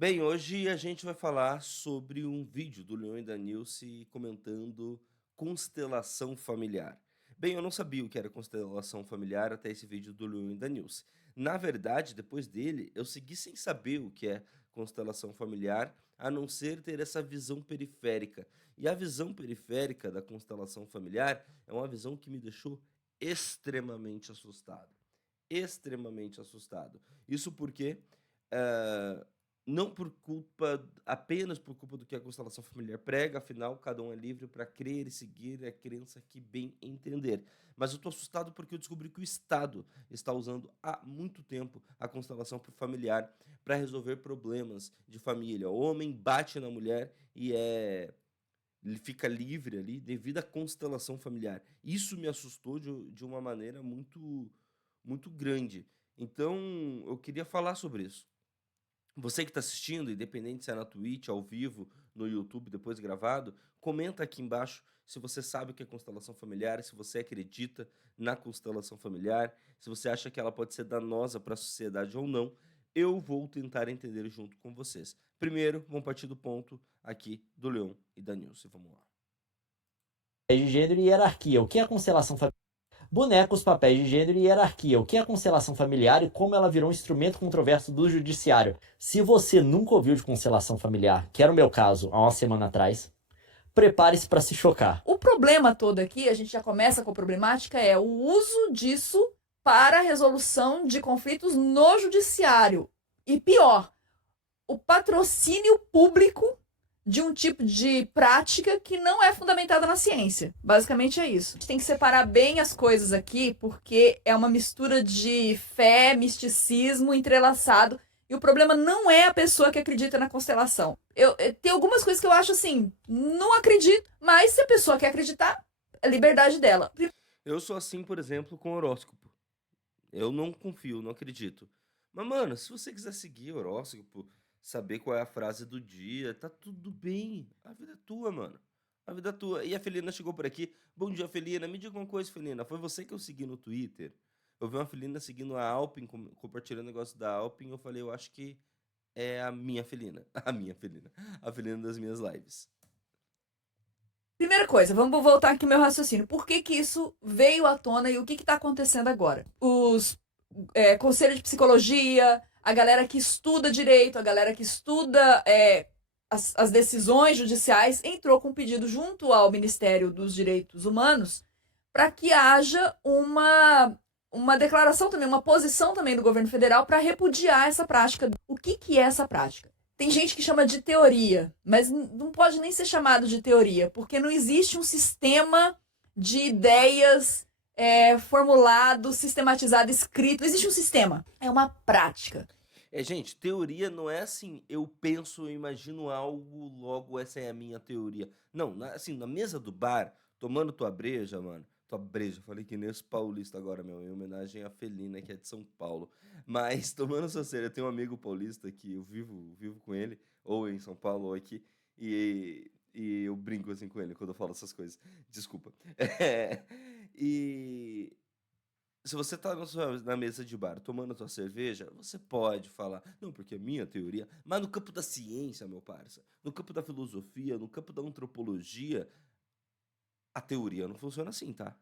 Bem, hoje a gente vai falar sobre um vídeo do Leon e da Nilce comentando constelação familiar. Bem, eu não sabia o que era constelação familiar até esse vídeo do Leon e da Nilce. Na verdade, depois dele, eu segui sem saber o que é constelação familiar, a não ser ter essa visão periférica. E a visão periférica da constelação familiar é uma visão que me deixou extremamente assustado. Extremamente assustado. Isso porque eh, não por culpa, apenas por culpa do que a constelação familiar prega, afinal, cada um é livre para crer e seguir a crença que bem entender. Mas eu estou assustado porque eu descobri que o Estado está usando há muito tempo a constelação familiar para resolver problemas de família. O homem bate na mulher e ele fica livre ali devido à constelação familiar. Isso me assustou de uma maneira muito grande. Então, eu queria falar sobre isso. Você que está assistindo, independente se é na Twitch, ao vivo, no YouTube, depois gravado, comenta aqui embaixo se você sabe o que é constelação familiar, se você acredita na constelação familiar, se você acha que ela pode ser danosa para a sociedade ou não. Eu vou tentar entender junto com vocês. Primeiro, vamos partir do ponto aqui do Leon e da Nilce. Vamos lá. De gênero e hierarquia. O que é a constelação familiar? Bonecos, papéis de gênero e hierarquia. O que é a constelação familiar e como ela virou um instrumento controverso do judiciário? Se você nunca ouviu de constelação familiar, que era o meu caso há uma semana atrás, prepare-se para se chocar. O problema todo aqui, a gente já começa com a problemática, é o uso disso para a resolução de conflitos no judiciário. E pior, o patrocínio público de um tipo de prática que não é fundamentada na ciência. Basicamente é isso. A gente tem que separar bem as coisas aqui, porque é uma mistura de fé, misticismo entrelaçado. E o problema não é a pessoa que acredita na constelação. Tem algumas coisas que eu acho assim, não acredito, mas se a pessoa quer acreditar, é liberdade dela. Eu sou assim, por exemplo, com horóscopo. Eu não confio, não acredito. Mas, mano, se você quiser seguir horóscopo, saber qual é a frase do dia, tá tudo bem. A vida é tua, mano. A vida é tua. E a Felina chegou por aqui. Bom dia, Felina. Me diga uma coisa, Felina. Foi você que eu segui no Twitter? Eu vi uma Felina seguindo a Alpin, compartilhando o negócio da Alpin. Eu falei, eu acho que é a minha Felina. A minha Felina. A Felina das minhas lives. Primeira coisa, vamos voltar aqui ao meu raciocínio. Por que que isso veio à tona e o que está acontecendo agora? Os conselhos de psicologia, a galera que estuda direito, a galera que estuda as decisões judiciais, entrou com um pedido junto ao Ministério dos Direitos Humanos para que haja uma declaração também, uma posição também do governo federal para repudiar essa prática. O que é essa prática? Tem gente que chama de teoria, mas não pode nem ser chamado de teoria, porque não existe um sistema de ideias formulado, sistematizado, escrito. Não existe um sistema. É uma prática. Gente, teoria não é assim, eu penso, eu imagino algo, logo essa é a minha teoria. Não, assim, na mesa do bar, tomando tua breja, mano. Tua breja, falei que nem os paulistas agora, meu, em homenagem à Felina, que é de São Paulo. Mas, tomando sua sério, eu tenho um amigo paulista que eu vivo com ele, ou em São Paulo, ou aqui, e eu brinco assim com ele quando eu falo essas coisas. Desculpa. E se você tá na mesa de bar tomando a tua cerveja, você pode falar, não, porque é minha teoria, mas no campo da ciência, meu parça, no campo da filosofia, no campo da antropologia, a teoria não funciona assim, tá?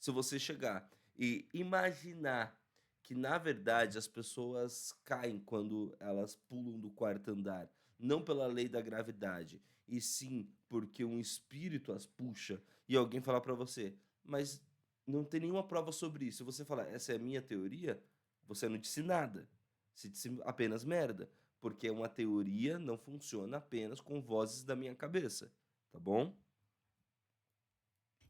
Se você chegar e imaginar que, na verdade, as pessoas caem quando elas pulam do quarto andar, não pela lei da gravidade, e sim porque um espírito as puxa, e alguém falar pra você, mas não tem nenhuma prova sobre isso. Se você falar, essa é a minha teoria, você não disse nada. Você disse apenas merda. Porque uma teoria não funciona apenas com vozes da minha cabeça. Tá bom?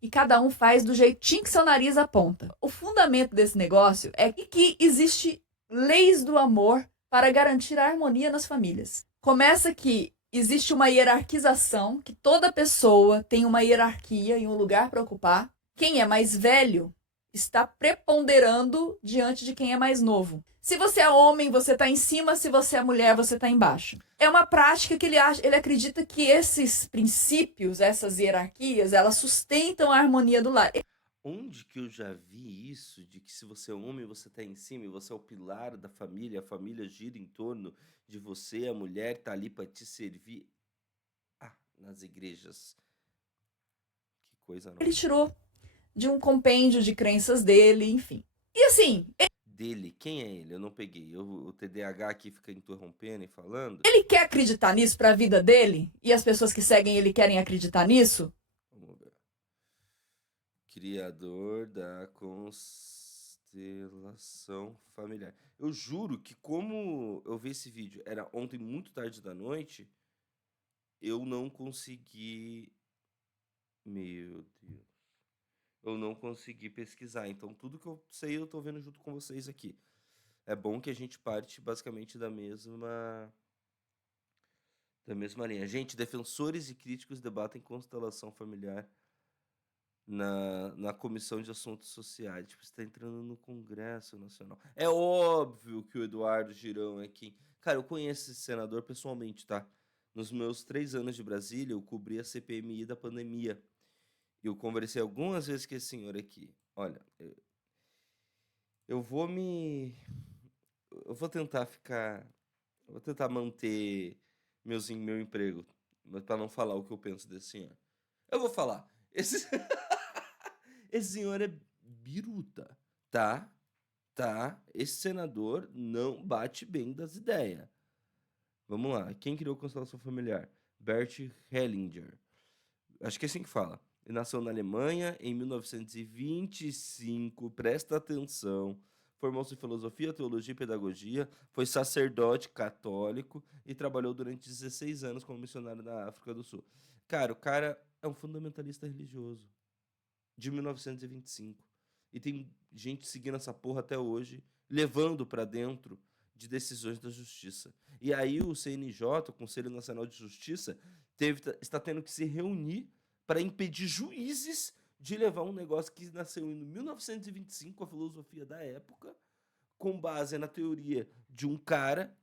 E cada um faz do jeitinho que seu nariz aponta. O fundamento desse negócio é que existe leis do amor para garantir a harmonia nas famílias. Começa que existe uma hierarquização, que toda pessoa tem uma hierarquia e um lugar para ocupar. Quem é mais velho está preponderando diante de quem é mais novo. Se você é homem, você está em cima, se você é mulher, você está embaixo. É uma prática que ele acredita que esses princípios, essas hierarquias, elas sustentam a harmonia do lar. Onde que eu já vi isso de que se você é homem, você tá em cima e você é o pilar da família, a família gira em torno de você, a mulher tá ali pra te servir? Ah, nas igrejas. Que coisa, não? Ele tirou de um compêndio de crenças dele, enfim. E assim, Dele, quem é ele? Eu não peguei. O TDAH aqui fica interrompendo e falando. ele quer acreditar nisso pra vida dele? E as pessoas que seguem ele querem acreditar nisso? Vamos ver. Criador da constelação familiar. Eu juro que como eu vi esse vídeo, era ontem muito tarde da noite, eu não consegui. Meu Deus. Eu não consegui pesquisar. Então tudo que eu sei eu tô vendo junto com vocês aqui. É bom que a gente parte basicamente da mesma linha. Gente, defensores e críticos debatem constelação familiar na Comissão de Assuntos Sociais. Tipo, você tá entrando no Congresso Nacional. É óbvio que o Eduardo Girão é quem. Cara, eu conheço esse senador pessoalmente, tá? Nos meus 3 anos de Brasília, eu cobri a CPMI da pandemia. E eu conversei algumas vezes com esse senhor aqui. Olha, eu vou me. Eu vou tentar ficar. Eu vou tentar manter meu emprego. Mas pra não falar o que eu penso desse senhor. Eu vou falar. Esse, esse senhor é biruta, tá? Tá? Esse senador não bate bem das ideias. Vamos lá. Quem criou a constelação familiar? Bert Hellinger. Acho que é assim que fala. Ele nasceu na Alemanha em 1925. Presta atenção. Formou-se em filosofia, teologia e pedagogia. Foi sacerdote católico e trabalhou durante 16 anos como missionário na África do Sul. Cara, o cara é um fundamentalista religioso de 1925. E tem gente seguindo essa porra até hoje, levando pra dentro de decisões da justiça. E aí o CNJ, o Conselho Nacional de Justiça, está tendo que se reunir para impedir juízes de levar um negócio que nasceu em 1925, a filosofia da época, com base na teoria de um cara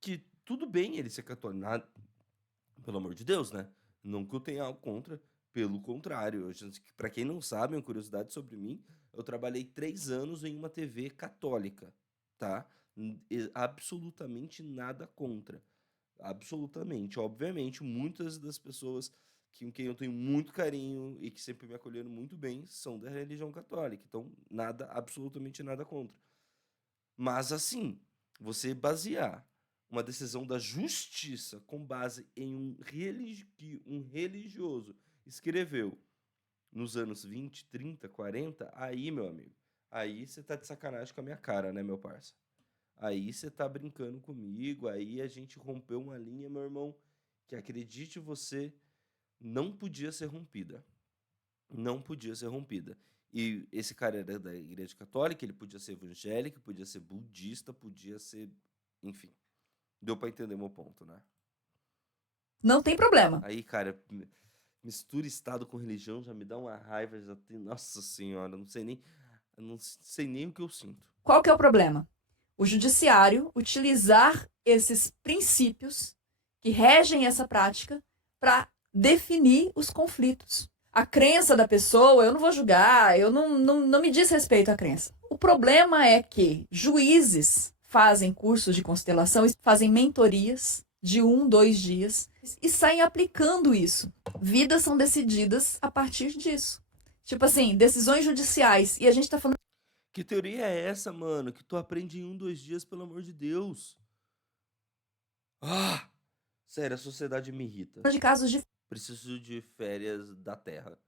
que, tudo bem ele ser católico, pelo amor de Deus, né? Não que eu tenha algo contra, pelo contrário. Para quem não sabe, uma curiosidade sobre mim, eu trabalhei 3 anos em uma TV católica, tá? Absolutamente nada contra. Absolutamente. Obviamente, muitas das pessoas com quem eu tenho muito carinho e que sempre me acolheram muito bem são da religião católica. Então, nada, absolutamente nada contra. Mas assim, você basear uma decisão da justiça com base em que um religioso escreveu nos anos 20, 30, 40, aí, meu amigo, aí você tá de sacanagem com a minha cara, né, meu parça? Aí você tá brincando comigo, aí a gente rompeu uma linha, meu irmão, que acredite você, não podia ser rompida. Não podia ser rompida. E esse cara era da Igreja Católica, ele podia ser evangélico, podia ser budista, podia ser. Enfim. Deu pra entender meu ponto, né? Não tem problema. Aí, cara, mistura Estado com religião já me dá uma raiva, já tem. Nossa Senhora, não sei nem o que eu sinto. Qual que é o problema? O judiciário utilizar esses princípios que regem essa prática para definir os conflitos. A crença da pessoa, eu não vou julgar, eu não me diz respeito à crença. O problema é que juízes fazem cursos de constelação, fazem mentorias de 1, 2 dias e saem aplicando isso. Vidas são decididas a partir disso. Tipo assim, decisões judiciais. E a gente tá falando Que teoria é essa, mano? Que tu aprende em 1, 2 dias, pelo amor de Deus. Ah! Sério, a sociedade me irrita. de casos de Preciso de férias da Terra.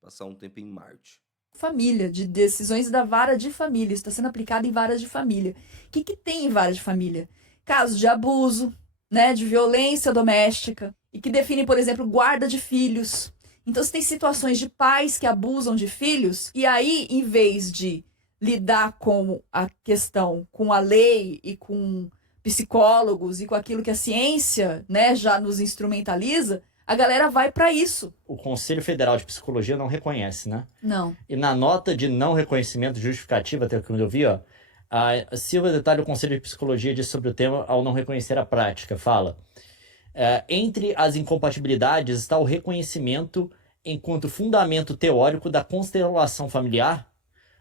Passar um tempo em Marte. família, de decisões da vara de família. Isso está sendo aplicado em varas de família. O que, que tem em vara de família? Casos de abuso, né, de violência doméstica, e que definem, por exemplo, guarda de filhos. Então, você tem situações de pais que abusam de filhos, e aí, em vez de lidar com a questão, com a lei e com psicólogos e com aquilo que a ciência, né, já nos instrumentaliza, a galera vai para isso. O Conselho Federal de Psicologia não reconhece, né? Não. E na nota de não reconhecimento justificativa, até o que eu vi, ó, a Silva detalha o Conselho de Psicologia diz sobre o tema ao não reconhecer a prática. Fala, entre as incompatibilidades está o reconhecimento enquanto fundamento teórico da constelação familiar,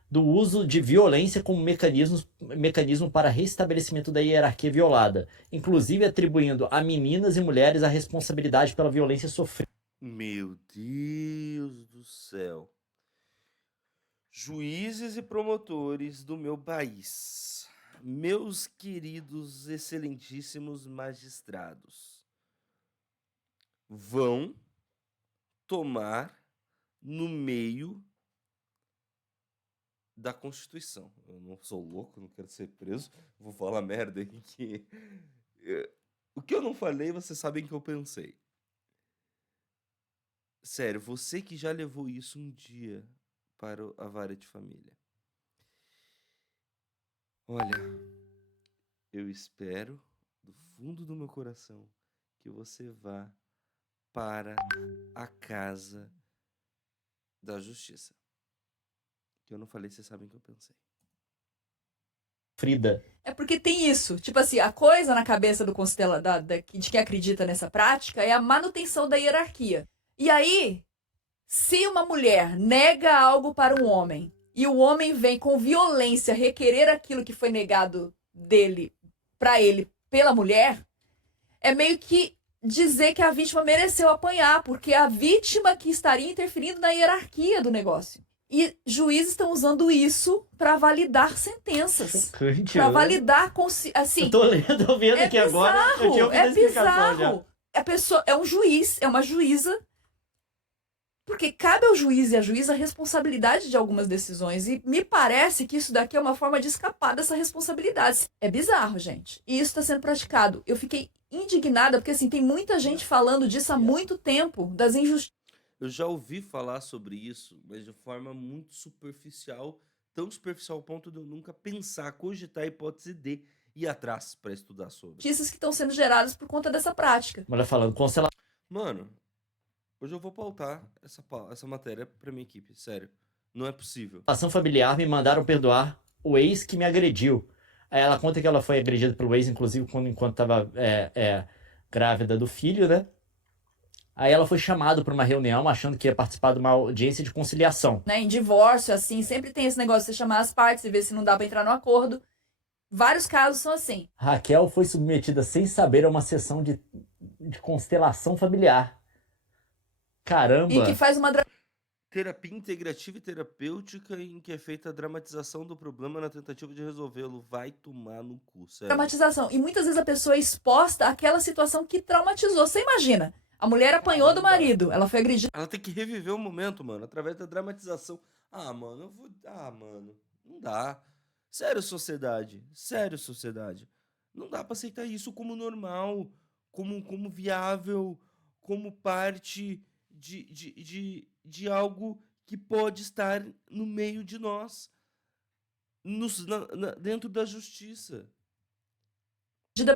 do uso de violência como mecanismo para restabelecimento da hierarquia violada, inclusive atribuindo a meninas e mulheres a responsabilidade pela violência sofrida. Meu Deus do céu. Juízes e promotores do meu país, meus queridos, excelentíssimos magistrados, vão tomar no meio da Constituição. Eu não sou louco, não quero ser preso, vou falar merda aqui que... O que eu não falei, vocês sabem que eu pensei. Sério, você que já levou isso um dia para a vara de família. Olha, eu espero do fundo do meu coração que você vá para a casa da justiça. Que eu não falei, vocês sabem que eu pensei. Frida. É porque tem isso. Tipo assim, a coisa na cabeça do de quem acredita nessa prática é a manutenção da hierarquia. E aí, se uma mulher nega algo para um homem e o homem vem com violência requerer aquilo que foi negado dele para ele pela mulher, é meio que dizer que a vítima mereceu apanhar, porque é a vítima que estaria interferindo na hierarquia do negócio. E juízes estão usando isso para validar sentenças. Chocante, Para né? validar assim. Tô vendo É aqui agora. Eu tinha ouvido é a explicação já. bizarro. A pessoa é um juiz, é uma juíza. Porque cabe ao juiz e à juíza a responsabilidade de algumas decisões. E me parece que isso daqui é uma forma de escapar dessa responsabilidade. É bizarro, gente. E isso está sendo praticado. Eu fiquei indignada, porque assim, tem muita gente falando disso há muito tempo, das injustiças. Eu já ouvi falar sobre isso, mas de forma muito superficial, tão superficial ao ponto de eu nunca pensar, cogitar a hipótese de ir atrás para estudar sobre. Que estão sendo geradas por conta dessa prática. Mulher falando, Mano, hoje eu vou pautar essa matéria pra minha equipe, sério. Não é possível. constelação familiar, me mandaram perdoar o ex que me agrediu. Aí ela conta que ela foi agredida pelo ex, inclusive enquanto estava grávida do filho, né? Aí ela foi chamada para uma reunião achando que ia participar de uma audiência de conciliação. Né, em divórcio, assim, sempre tem esse negócio de você chamar as partes e ver se não dá para entrar no acordo. Vários casos são assim. Raquel foi submetida sem saber a uma sessão de constelação familiar. Caramba! E que faz uma Terapia integrativa e terapêutica em que é feita a dramatização do problema na tentativa de resolvê-lo. Vai tomar no cu, sério. dramatização. E muitas vezes a pessoa é exposta àquela situação que traumatizou. Você imagina, a mulher apanhou do marido, ela foi agredida. Ela tem que reviver o momento, mano, através da dramatização. Ah, mano, mano, não dá. Sério, sociedade. Sério, sociedade. Não dá pra aceitar isso como normal, como viável, como parte de algo que pode estar no meio de nós, dentro da justiça.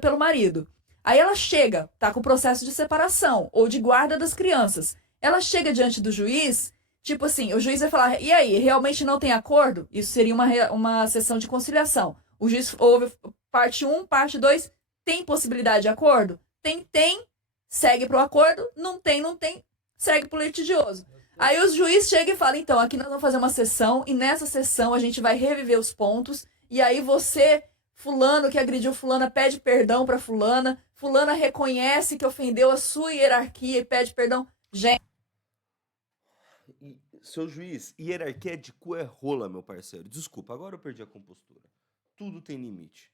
Pelo marido. Aí ela chega, tá com o processo de separação ou de guarda das crianças. Ela chega diante do juiz, tipo assim, o juiz vai falar, e aí, realmente não tem acordo? Isso seria uma sessão de conciliação. O juiz ouve parte 1, parte 2, tem possibilidade de acordo? Tem, segue pro acordo, não tem, segue pro litigioso. Aí o juiz chega e fala, então, aqui nós vamos fazer uma sessão, e nessa sessão a gente vai reviver os pontos, e aí você, fulano que agrediu fulana, pede perdão pra fulana reconhece que ofendeu a sua hierarquia e pede perdão. Gente... Seu juiz, hierarquia de cu é rola, meu parceiro. Desculpa, agora eu perdi a compostura. Tudo tem limite.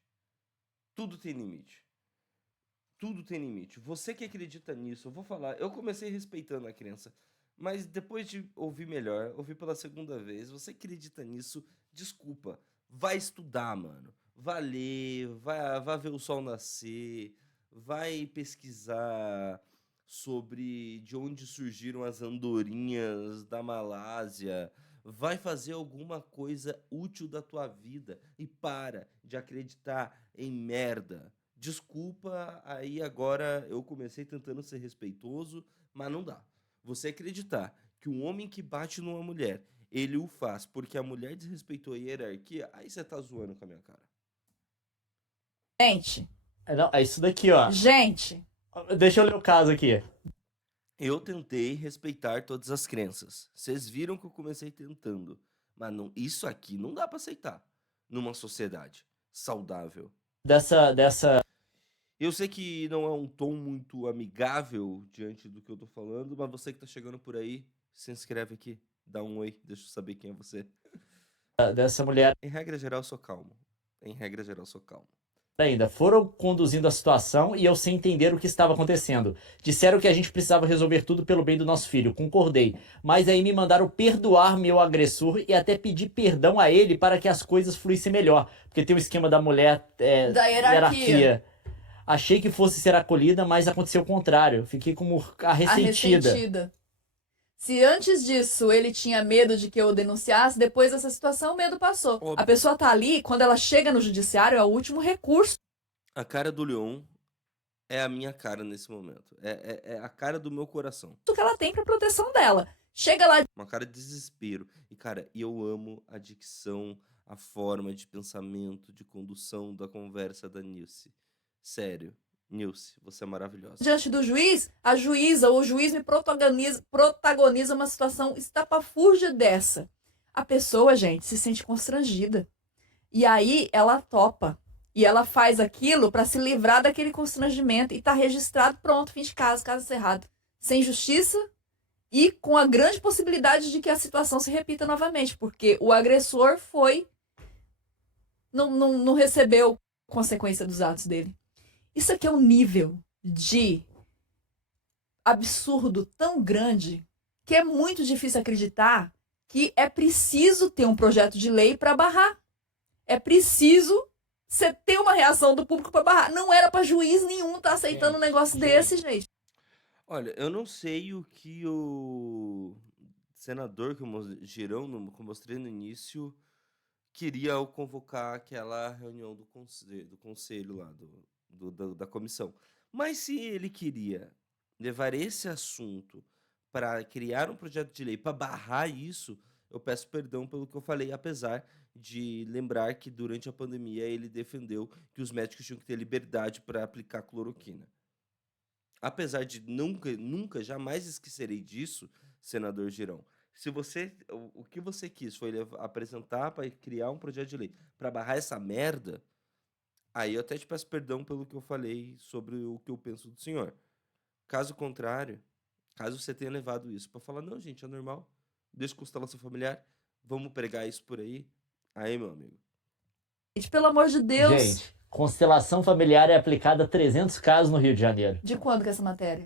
Tudo tem limite. Tudo tem limite. Você que acredita nisso, eu vou falar, eu comecei respeitando a crença, mas depois de ouvir melhor, ouvir pela segunda vez, você acredita nisso, desculpa. Vai estudar, mano. Vai ler, vai ver o sol nascer, vai pesquisar sobre de onde surgiram as andorinhas da Malásia, vai fazer alguma coisa útil da tua vida e para de acreditar em merda. Desculpa, aí agora eu comecei tentando ser respeitoso, mas não dá. Você acreditar que um homem que bate numa mulher, ele o faz porque a mulher desrespeitou a hierarquia, aí você tá zoando com a minha cara. Gente. Não, é isso daqui, ó. Gente. Deixa eu ler o caso aqui. Eu tentei respeitar todas as crenças. Vocês viram que eu comecei tentando. Mas não, isso aqui não dá pra aceitar numa sociedade saudável. dessa Eu sei que não é um tom muito amigável diante do que eu tô falando, mas você que tá chegando por aí, se inscreve aqui, dá um oi, deixa eu saber quem é você. dessa mulher Em regra geral, eu sou calmo. Em regra geral, eu sou calmo. ainda. Foram conduzindo a situação e eu sem entender o que estava acontecendo. Disseram que a gente precisava resolver tudo pelo bem do nosso filho. Concordei. Mas aí me mandaram perdoar meu agressor e até pedir perdão a ele para que as coisas fluíssem melhor. Porque tem o esquema da mulher Da hierarquia. Achei que fosse ser acolhida, mas aconteceu o contrário. Fiquei como a A ressentida. ressentida. Se antes disso ele tinha medo de que eu denunciasse, depois dessa situação o medo passou. Óbvio. A pessoa tá ali, quando ela chega no judiciário, é o último recurso A cara do Leon é a minha cara nesse momento. É a cara do meu coração. que ela tem pra proteção dela. Chega lá Uma cara de desespero. E, cara, eu amo a dicção, a forma de pensamento, de condução da conversa da Nilce. Sério. Nilce, você é maravilhosa. diante do juiz, a juíza ou o juiz me protagoniza uma situação estapafúrdia dessa. A pessoa, gente, se sente constrangida. E aí ela topa. E ela faz aquilo pra se livrar daquele constrangimento. E tá registrado, pronto, fim de caso encerrado. Sem justiça e com a grande possibilidade de que a situação se repita novamente. Porque o agressor não recebeu consequência dos atos dele. Isso aqui é um nível de absurdo tão grande que é muito difícil acreditar que é preciso ter um projeto de lei para barrar. É preciso você ter uma reação do público para barrar. Não era para juiz nenhum estar aceitando um negócio desse, gente. Olha, eu não sei o que o senador Girão, que eu mostrei no início, queria ao convocar aquela reunião do conselho lá, da comissão. Mas se ele queria levar esse assunto para criar um projeto de lei para barrar isso, eu peço perdão pelo que eu falei, apesar de lembrar que durante a pandemia ele defendeu que os médicos tinham que ter liberdade para aplicar cloroquina. Apesar de nunca, jamais esquecerei disso, senador Girão. Se você, o que você quis foi apresentar para criar um projeto de lei para barrar essa merda, aí eu até te peço perdão pelo que eu falei sobre o que eu penso do senhor. Caso contrário, caso você tenha levado isso para falar, não, gente, é normal, deixa constelação familiar, vamos pregar isso por aí. Aí, meu amigo. Pelo amor de Deus. Gente, constelação familiar é aplicada a 300 casos no Rio de Janeiro. De quando que é essa matéria?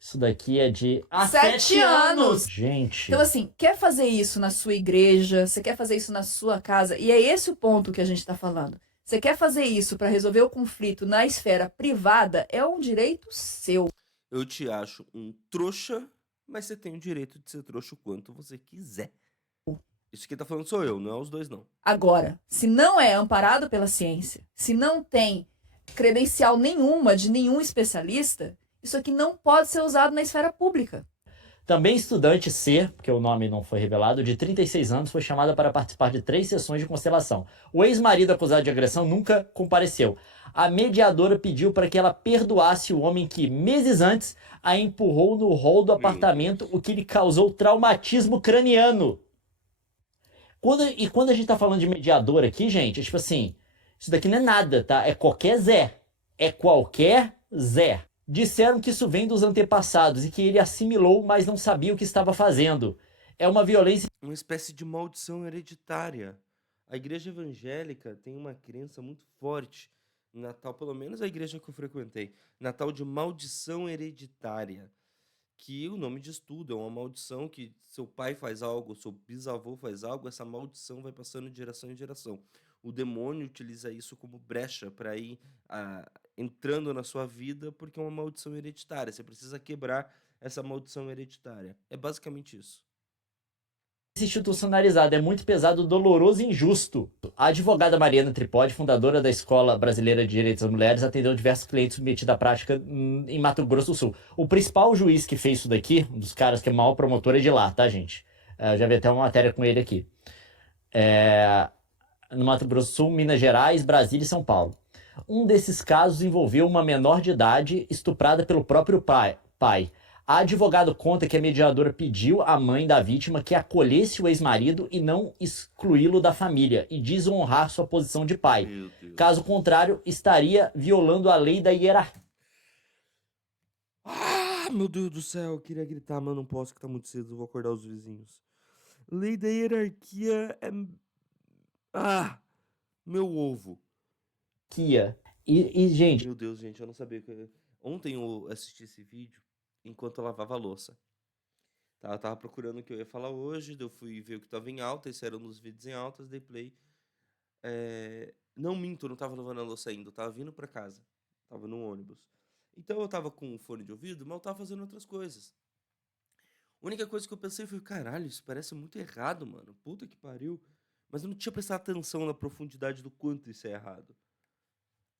Isso daqui é de... há 7 anos! Gente, Então, assim, quer fazer isso na sua igreja, você quer fazer isso na sua casa, e é esse o ponto que a gente tá falando. Você quer fazer isso para resolver o conflito na esfera privada, é um direito seu. Eu te acho um trouxa, mas você tem o direito de ser trouxa o quanto você quiser. Isso que tá falando sou eu, não é os dois, não. Agora, se não é amparado pela ciência, se não tem credencial nenhuma de nenhum especialista, isso aqui não pode ser usado na esfera pública. também estudante C, porque o nome não foi revelado, de 36 anos, foi chamada para participar de 3 sessões de constelação. O ex-marido acusado de agressão nunca compareceu. A mediadora pediu para que ela perdoasse o homem que, meses antes, a empurrou no hall do apartamento, o que lhe causou traumatismo craniano. Quando a gente tá falando de mediador aqui, gente, é tipo assim, isso daqui não é nada, tá? É qualquer Zé. É qualquer Zé. Disseram que isso vem dos antepassados e que ele assimilou, mas não sabia o que estava fazendo. É uma violência... Uma espécie de maldição hereditária. A igreja evangélica tem uma crença muito forte, Natal, pelo menos a igreja que eu frequentei, Natal de maldição hereditária. Que o nome diz tudo, é uma maldição que seu pai faz algo, seu bisavô faz algo, essa maldição vai passando de geração em geração. O demônio utiliza isso como brecha para ir entrando na sua vida, porque é uma maldição hereditária. Você precisa quebrar essa maldição hereditária. É basicamente isso. institucionalizado, é muito pesado, doloroso e injusto. A advogada Mariana Tripodi, fundadora da Escola Brasileira de Direitos das Mulheres, atendeu diversos clientes submetidos à prática em Mato Grosso do Sul. O principal juiz que fez isso daqui, um dos caras que é o maior promotor, é de lá, tá, gente? Eu já vi até uma matéria com ele aqui. No Mato Grosso do Sul, Minas Gerais, Brasília e São Paulo. Um desses casos envolveu uma menor de idade estuprada pelo próprio pai. A advogado conta que a mediadora pediu à mãe da vítima que acolhesse o ex-marido e não excluí-lo da família, e diz honrar sua posição de pai. Meu Deus. Caso contrário, estaria violando a lei da hierarquia. Ah, meu Deus do céu, eu queria gritar, mas não posso que tá muito cedo, eu vou acordar os vizinhos. Lei da hierarquia é... Ah, meu ovo. Gente, Meu Deus, gente, eu não sabia que... Ontem eu assisti esse vídeo enquanto eu lavava a louça. Tá, eu tava procurando o que eu ia falar hoje, daí eu fui ver o que tava em alta, esse era um dos vídeos em altas, dei play. Não minto, eu não tava lavando a louça ainda, eu tava vindo pra casa. Tava no ônibus. Então eu tava com um fone de ouvido, mas eu tava fazendo outras coisas. A única coisa que eu pensei foi, caralho, isso parece muito errado, mano. Puta que pariu. Mas eu não tinha prestado atenção na profundidade do quanto isso é errado.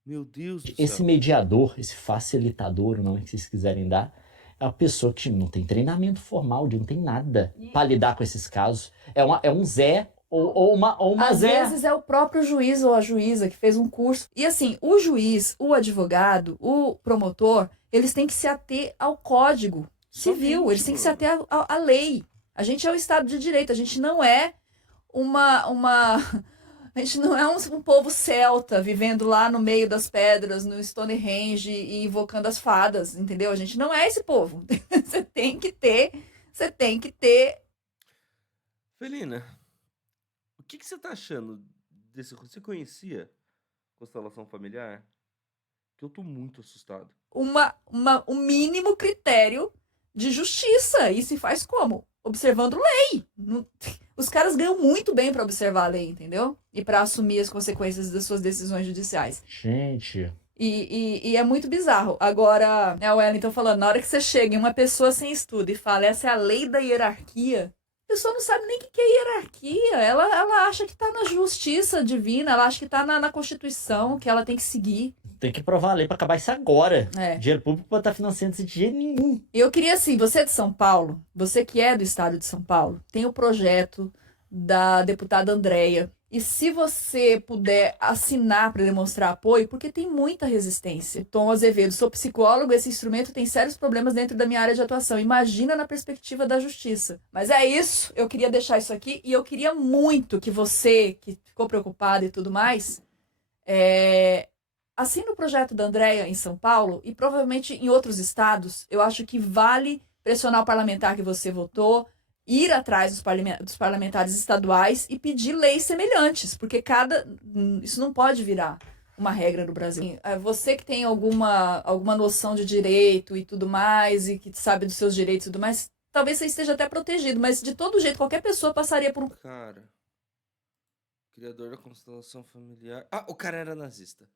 Meu Deus do esse céu. mediador, esse facilitador, o nome que vocês quiserem dar, é uma pessoa que não tem treinamento formal, não tem nada para lidar com esses casos. É um Zé ou uma Às Zé. vezes é o próprio juiz ou a juíza que fez um curso. E assim, o juiz, o advogado, o promotor, eles têm que se ater ao código civil, eles têm que se ater à lei. A gente é o Estado de Direito, a gente não é a gente não é um povo celta vivendo lá no meio das pedras, no Stonehenge e invocando as fadas, entendeu? A gente não é esse povo. Você tem que ter. Felina, o que você tá achando desse... Você conhecia constelação familiar? Que eu tô muito assustado. Um mínimo critério de justiça. E se faz como? Observando lei. Os caras ganham muito bem pra observar a lei, entendeu? E pra assumir as consequências das suas decisões judiciais. Gente, E é muito bizarro. Agora, o Wellington falando, na hora que você chega em uma pessoa sem estudo e fala, essa é a lei da hierarquia, a pessoa não sabe nem o que é hierarquia. Ela acha que tá na justiça divina, ela acha que tá na Constituição, que ela tem que seguir. tem que aprovar a lei para acabar isso agora. É. Dinheiro público para estar financiando isso de jeito nenhum. Eu queria assim, você é de São Paulo, você que é do estado de São Paulo, tem o projeto da deputada Andréia. E se você puder assinar para demonstrar apoio, porque tem muita resistência. Tom Azevedo, sou psicólogo, esse instrumento tem sérios problemas dentro da minha área de atuação. Imagina na perspectiva da justiça. Mas é isso, eu queria deixar isso aqui e eu queria muito que você, que ficou preocupado e tudo mais, assine o projeto da Andréia em São Paulo e provavelmente em outros estados. Eu acho que vale pressionar o parlamentar que você votou, ir atrás dos parlamentares estaduais e pedir leis semelhantes, porque isso não pode virar uma regra no Brasil. Você que tem alguma noção de direito e tudo mais, e que sabe dos seus direitos e tudo mais, talvez você esteja até protegido, mas de todo jeito, qualquer pessoa passaria por um... Cara, criador da constelação familiar... Ah, o cara era nazista.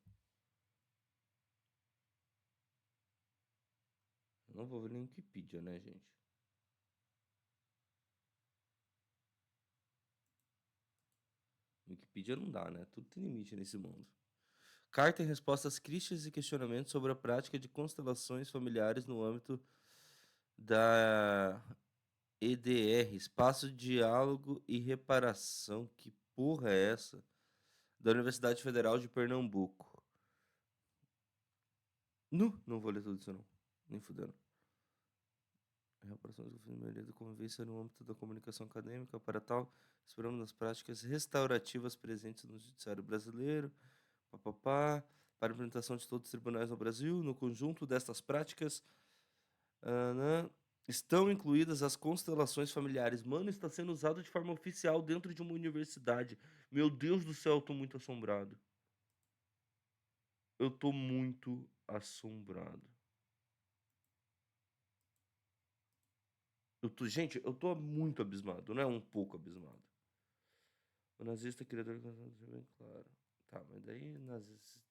Não vou ver nem Wikipedia, né, gente? Wikipedia não dá, né? Tudo tem limite nesse mundo. Carta em respostas críticas e questionamentos sobre a prática de constelações familiares no âmbito da EDR, Espaço de Diálogo e Reparação. Que porra é essa? Da Universidade Federal de Pernambuco. Não vou ler tudo isso não. Nem fudendo. Reparação da convivência no âmbito da comunicação acadêmica para tal, esperamos nas práticas restaurativas presentes no judiciário brasileiro, para a implementação de todos os tribunais no Brasil. No conjunto destas práticas estão incluídas as constelações familiares. Mano, está sendo usado de forma oficial dentro de uma universidade. Meu Deus do céu, eu tô muito assombrado. Eu tô muito assombrado. Gente, eu tô muito abismado, não é um pouco abismado. O nazista criador... Bem claro. Tá, mas daí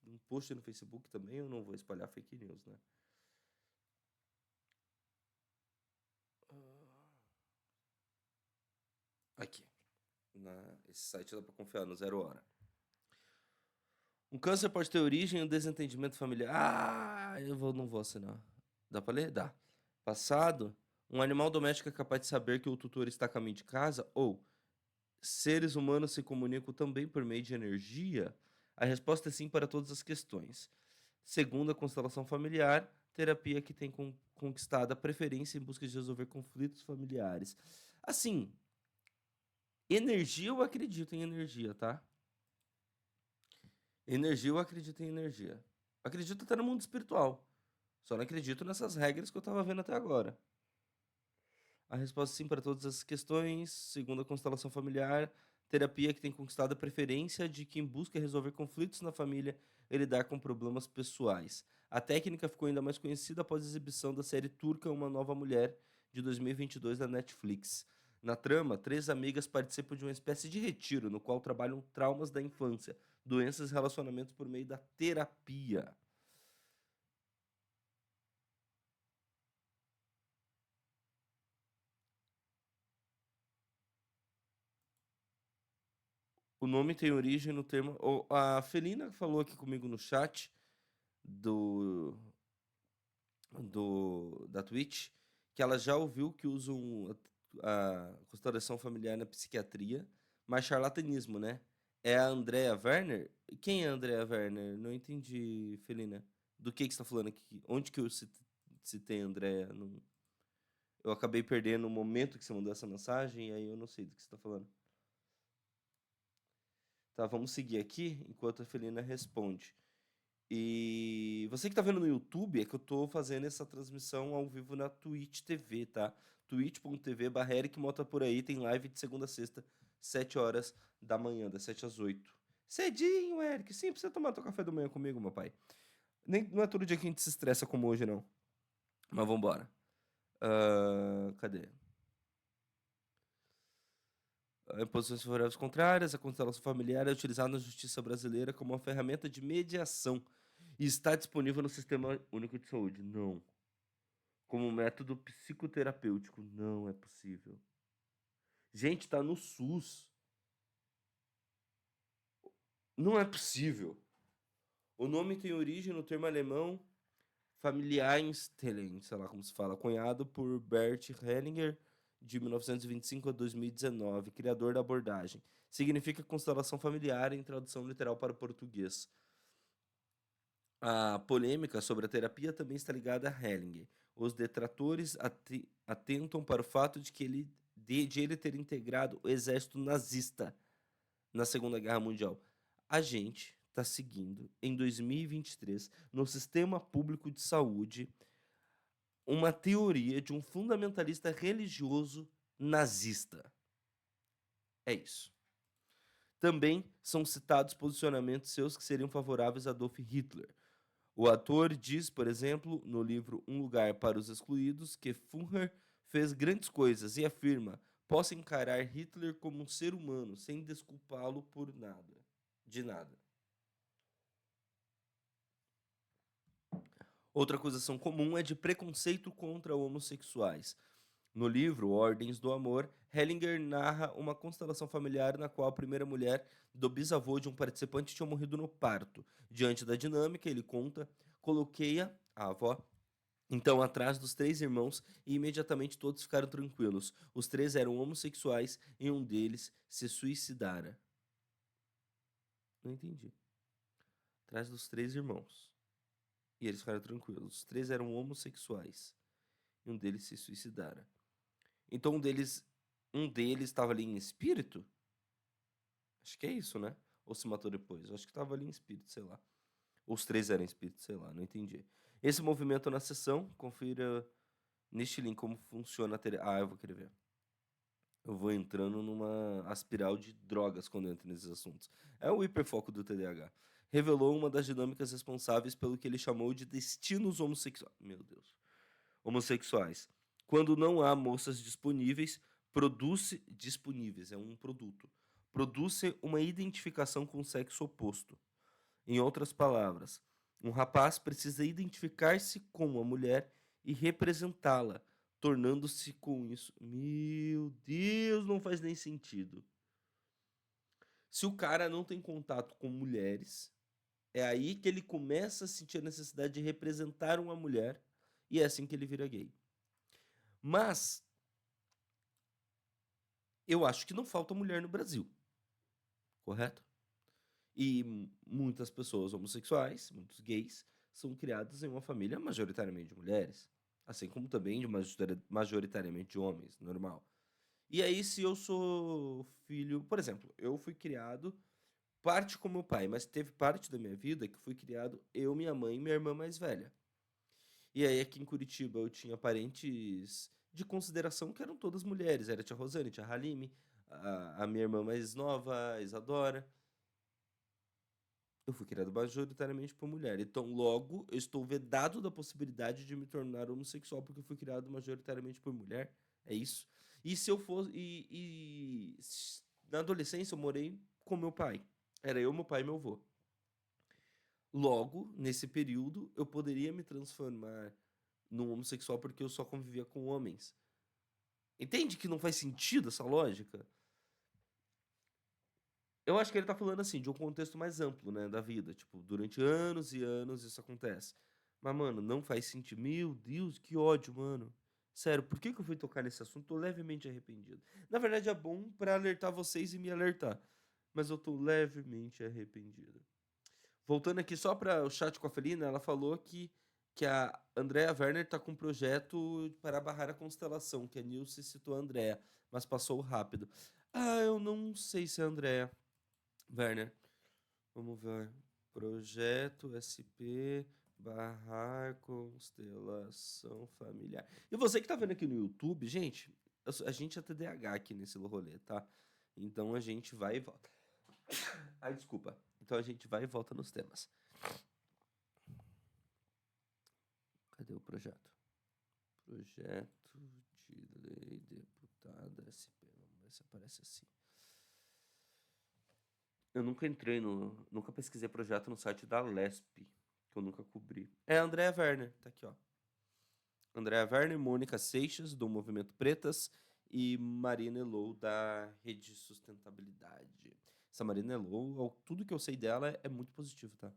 um post no Facebook também eu não vou espalhar fake news, né? Aqui. Esse site dá pra confiar no 0 hora. Um câncer pode ter origem em um desentendimento familiar. Ah, não vou assinar. Dá pra ler? Dá. Passado... Um animal doméstico é capaz de saber que o tutor está a caminho de casa? Ou seres humanos se comunicam também por meio de energia? A resposta é sim para todas as questões. Segundo a constelação familiar, terapia que tem conquistado a preferência em busca de resolver conflitos familiares. Assim, energia eu acredito em energia, tá? Energia eu acredito em energia. Acredito até no mundo espiritual. Só não acredito nessas regras que eu tava vendo até agora. A resposta é sim para todas essas questões, segundo a constelação familiar, terapia que tem conquistado a preferência de quem busca resolver conflitos na família e lidar com problemas pessoais. A técnica ficou ainda mais conhecida após a exibição da série turca Uma Nova Mulher, de 2022, da Netflix. Na trama, 3 amigas participam de uma espécie de retiro, no qual trabalham traumas da infância, doenças e relacionamentos por meio da terapia. O nome tem origem no termo. A Felina falou aqui comigo no chat do, da Twitch que ela já ouviu que usam a constelação familiar na psiquiatria, mas charlatanismo, né? É a Andrea Werner? Quem é a Andrea Werner? Não entendi, Felina. Do que você está falando aqui? Onde que eu citei a Andrea? Não... Eu acabei perdendo o momento que você mandou essa mensagem, e aí eu não sei do que você está falando. Tá, vamos seguir aqui enquanto a Felina responde. E você que tá vendo no YouTube, é que eu tô fazendo essa transmissão ao vivo na Twitch TV, tá? twitch.tv/Eric Mota por aí, tem live de segunda a sexta, 7 horas da manhã, das 7 às 8. Cedinho, Eric. Sim, precisa tomar teu café da manhã comigo, meu pai. Não é todo dia que a gente se estressa como hoje, não. Mas vambora. Cadê? Em posições favoráveis contrárias, a constelação familiar é utilizada na justiça brasileira como uma ferramenta de mediação e está disponível no Sistema Único de Saúde. Não. Como método psicoterapêutico. Não é possível. Gente, tá no SUS. Não é possível. O nome tem origem no termo alemão Familienstellen, sei lá como se fala, cunhado por Bert Hellinger de 1925 a 2019, criador da abordagem. Significa constelação familiar em tradução literal para o português. A polêmica sobre a terapia também está ligada a Hellinger. Os detratores atentam para o fato de que ele ter integrado o exército nazista na Segunda Guerra Mundial. A gente está seguindo, em 2023, no sistema público de saúde, uma teoria de um fundamentalista religioso nazista. É isso. Também são citados posicionamentos seus que seriam favoráveis a Adolf Hitler. O ator diz, por exemplo, no livro Um Lugar para os Excluídos, que Führer fez grandes coisas e afirma: posso encarar Hitler como um ser humano sem desculpá-lo por nada, de nada. Outra acusação comum é de preconceito contra homossexuais. No livro Ordens do Amor, Hellinger narra uma constelação familiar na qual a primeira mulher do bisavô de um participante tinha morrido no parto. Diante da dinâmica, ele conta: coloquei a avó então atrás dos 3 irmãos e imediatamente todos ficaram tranquilos. Os 3 eram homossexuais e um deles se suicidara. Não entendi. Atrás dos 3 irmãos. E eles ficaram tranquilos. Os 3 eram homossexuais e um deles se suicidara. Então um deles estava ali em espírito? Acho que é isso, né? Ou se matou depois? Eu acho que estava ali em espírito, sei lá. Ou os 3 eram espíritos, sei lá, não entendi. Esse movimento na sessão, confira neste link como funciona a eu vou querer ver. Eu vou entrando numa aspiral de drogas quando eu entro nesses assuntos. É o hiperfoco do TDAH. Revelou uma das dinâmicas responsáveis pelo que ele chamou de destinos homossexuais. Meu Deus. Homossexuais. Quando não há moças disponíveis, disponíveis, é um produto. Produzem uma identificação com o sexo oposto. Em outras palavras, um rapaz precisa identificar-se com uma mulher e representá-la, tornando-se com isso. Meu Deus, não faz nem sentido. Se o cara não tem contato com mulheres, é aí que ele começa a sentir a necessidade de representar uma mulher e é assim que ele vira gay. Mas eu acho que não falta mulher no Brasil, correto? E muitas pessoas homossexuais, muitos gays, são criadas em uma família majoritariamente de mulheres, assim como também de majoritariamente de homens, normal. E aí, se eu sou filho, por exemplo, eu fui criado parte com meu pai, mas teve parte da minha vida que fui criado eu, minha mãe e minha irmã mais velha. E aí, aqui em Curitiba, eu tinha parentes de consideração que eram todas mulheres. Era a tia Rosane, a tia Halime, a minha irmã mais nova, a Isadora. Eu fui criado majoritariamente por mulher. Então, logo, eu estou vedado da possibilidade de me tornar homossexual porque eu fui criado majoritariamente por mulher. É isso. E se eu fosse. Na adolescência, eu morei com meu pai. Era eu, meu pai e meu avô. Logo, nesse período, eu poderia me transformar num homossexual porque eu só convivia com homens. Entende que não faz sentido essa lógica? Eu acho que ele tá falando assim, de um contexto mais amplo, né, da vida. Tipo, durante anos e anos isso acontece. Mas, mano, não faz sentido. Meu Deus, que ódio, mano. Sério, por que que eu fui tocar nesse assunto? Tô levemente arrependido. Na verdade, é bom pra alertar vocês e me alertar. Mas eu tô levemente arrependido. Voltando aqui só para o chat com a Felina, ela falou que a Andrea Werner tá com um projeto para barrar a constelação, que a Nilce citou a Andrea, mas passou rápido. Ah, eu não sei se é a Andrea Werner. Vamos ver. Projeto SP barrar constelação familiar. E você que tá vendo aqui no YouTube, gente, a gente é TDAH aqui nesse rolê, tá? Então a gente vai e volta. Ai, desculpa. Então a gente vai e volta nos temas. Cadê o projeto? Projeto de lei deputada SP. Vamos ver se aparece assim. Eu nunca entrei no. Nunca pesquisei projeto no site da LESP, que eu nunca cobri. É a Andrea Werner, tá aqui, ó. Andrea Werner, Mônica Seixas, do Movimento Pretas, e Marina Elou, da Rede Sustentabilidade. Essa Marina Elou, tudo que eu sei dela é muito positivo, tá?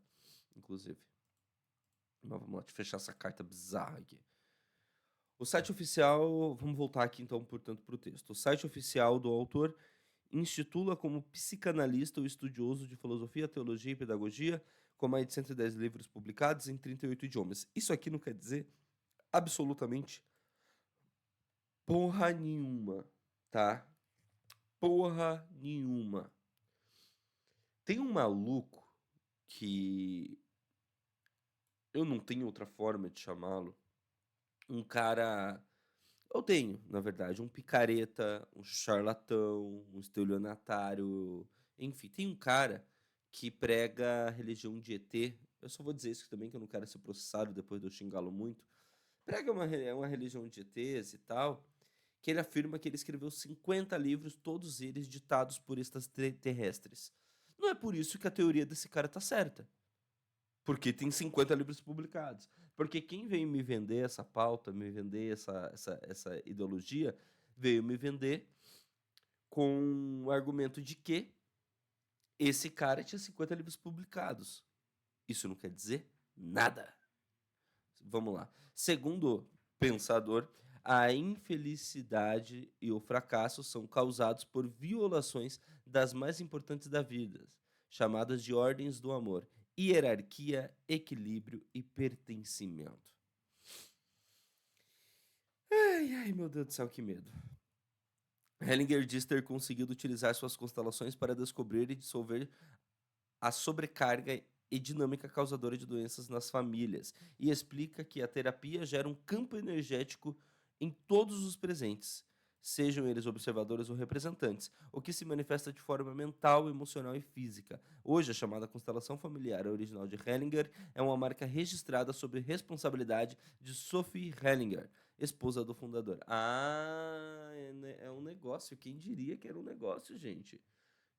Inclusive. Mas vamos lá, deixa eu fechar essa carta bizarra aqui. O site oficial, vamos voltar aqui então, portanto, para o texto. O site oficial do autor intitula como psicanalista ou estudioso de filosofia, teologia e pedagogia, com mais de 110 livros publicados em 38 idiomas. Isso aqui não quer dizer absolutamente porra nenhuma, tá? Porra nenhuma. Tem um maluco que eu não tenho outra forma de chamá-lo. Um cara. Eu tenho, na verdade, um picareta, um charlatão, um estelionatário. Enfim, tem um cara que prega a religião de ET. Eu só vou dizer isso também, que eu não quero ser processado depois de eu xingá-lo muito. Prega uma religião de ETs e tal, que ele afirma que ele escreveu 50 livros, todos eles ditados por extraterrestres. Não é por isso que a teoria desse cara tá certa. Porque tem 50 livros publicados. Porque quem veio me vender essa pauta, me vender essa ideologia, veio me vender com o argumento de que esse cara tinha 50 livros publicados. Isso não quer dizer nada. Vamos lá. Segundo o pensador, a infelicidade e o fracasso são causados por violações das mais importantes da vida, chamadas de ordens do amor: hierarquia, equilíbrio e pertencimento. Ai, ai, meu Deus do céu, que medo. Hellinger diz ter conseguido utilizar suas constelações para descobrir e dissolver a sobrecarga e dinâmica causadora de doenças nas famílias, e explica que a terapia gera um campo energético em todos os presentes, sejam eles observadores ou representantes, o que se manifesta de forma mental, emocional e física. Hoje, a chamada constelação familiar original de Hellinger é uma marca registrada sob responsabilidade de Sophie Hellinger, esposa do fundador. Ah, é um negócio. Quem diria que era um negócio, gente?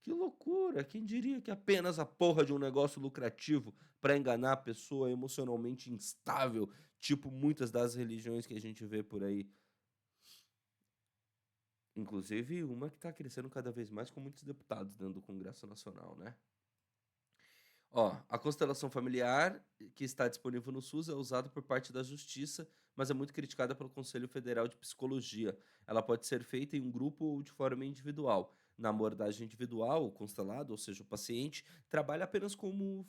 Que loucura! Quem diria que apenas a porra de um negócio lucrativo para enganar a pessoa emocionalmente instável, tipo muitas das religiões que a gente vê por aí. Inclusive uma que está crescendo cada vez mais com muitos deputados dentro do Congresso Nacional, né? Ó, a constelação familiar, que está disponível no SUS, é usada por parte da Justiça, mas é muito criticada pelo Conselho Federal de Psicologia. Ela pode ser feita em um grupo ou de forma individual. Na abordagem individual, o constelado, ou seja, o paciente, trabalha apenas com o